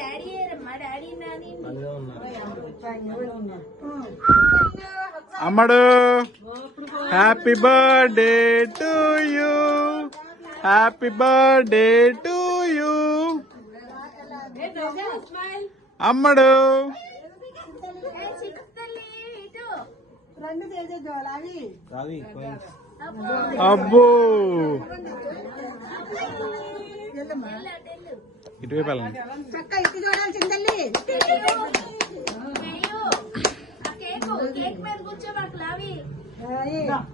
Daddy మా daddy Nani అమ్మడు happy birthday to you, happy birthday to you అమ్మడు. అబ్బో ఇటువైపు వెళ్ళండి.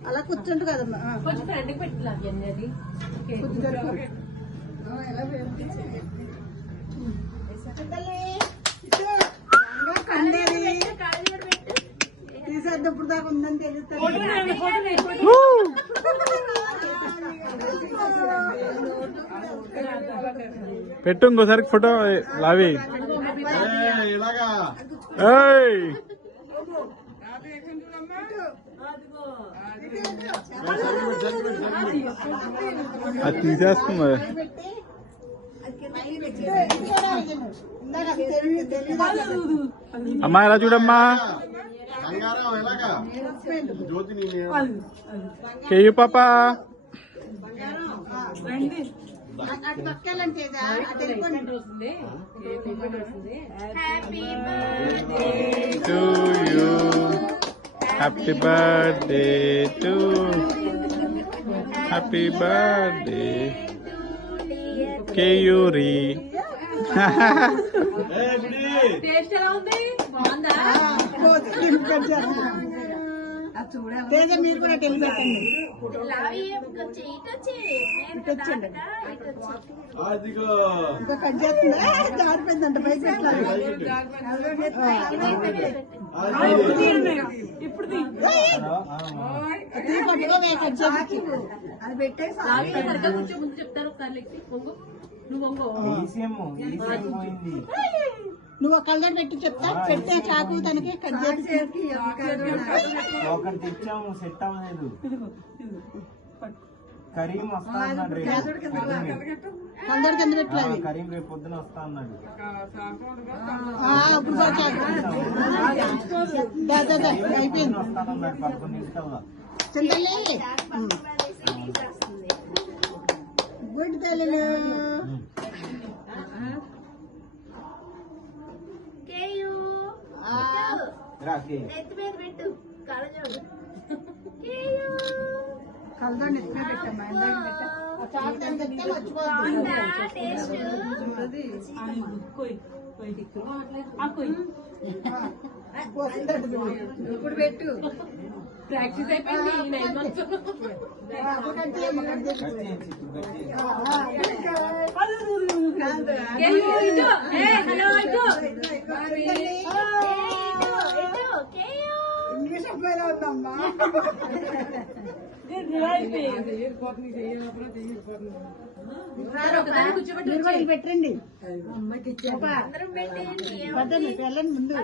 అలా కూర్చుంటు కదమ్మా, కొంచెం ఫ్రెండ్కి పెట్టి తీసేటప్పుడు దాకా ఉందని తెలుస్తుంది. పెట్టు ఇంకోసారి ఫోటో లావి. అది తీసేస్తుంది. అమ్మా ఎలా చూడమ్మా, కేయు పాపా. To you, happy birthday to, happy birthday Keyuri. మీరు కూడా తెలియకండి. ఇంకా కట్ చేస్తుందా, జారిపోయిందంట పైకి అది పెట్టే చెప్తారు. నువ్వు ఒక కళ్ళ పెట్టి చెప్తా, పెట్టే చాకు తనకి కట్ చేసి ఒకటి తెచ్చాము, సెట్ అవ్వలేదు. కరీం వస్తా అన్నాడు కళ్ళ కింద పెట్టాలి. కరీం రేపు పొద్దున వస్తా అన్నాడు. ఇప్పుడు అయిపోయింది. వస్తానన్నాడు 11 చింతలే గుడ్ తల్లి. కలదో నెత్తి పెట్టమ్మా, ఇప్పుడు పెట్టు. ప్రాక్టీస్ అయిపోయింది. ఇంగ్లీష్ అబ్బాయిలో ఉందమ్మా. పెట్టండి వెళ్ళండి ముందు.